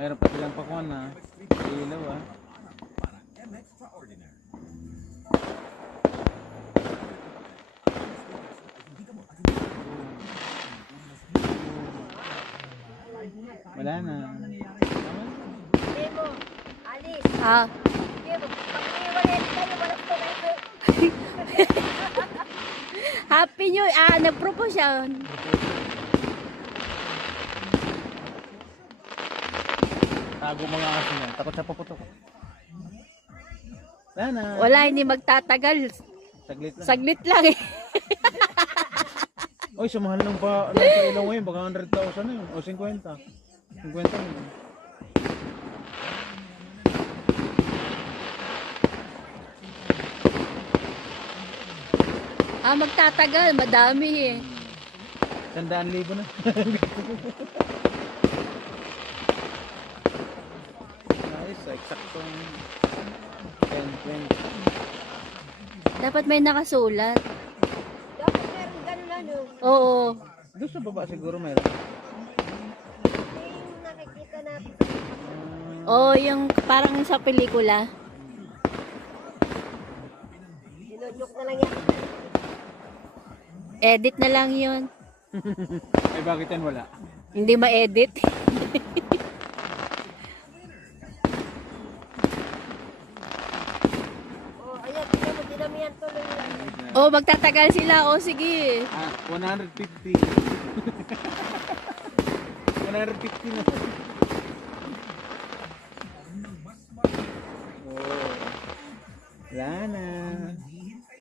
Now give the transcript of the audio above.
Mayroon pa silang pakuan na ilaw ah. Wala na. Demo, alis. Ah, Demo, pag-iwalit kayo, walang tumayo. Happy New Year. Ah, nag-propose siya. Tago mga kasi yan. Takot sa paputok. Wala na. Wala, hindi magtatagal. Saglit lang. Saglit lang eh. Oy, sa mahal ng pa ilaw ngayon. Baka 100,000 na yun. O 50. 50 na yun. Ah, magtatagal. Madami eh. 100,000 na. Nice. Eksaktong 10, 20. Dapat may nakasulat. Dapat meron ganun ano. Oo. Doon sa baba siguro meron. Yung nakikita natin. Oo, yung parang sa pelikula. Sinunok na lang yan. Edit na lang yun. Eh bakit yan wala? Hindi ma-edit. Oh, ayan, tingnan mo, dinamihan tuloy lang. Oh, magtatagal sila. Oh, sige. Ah, 150. 150 na. Oh. Wala na.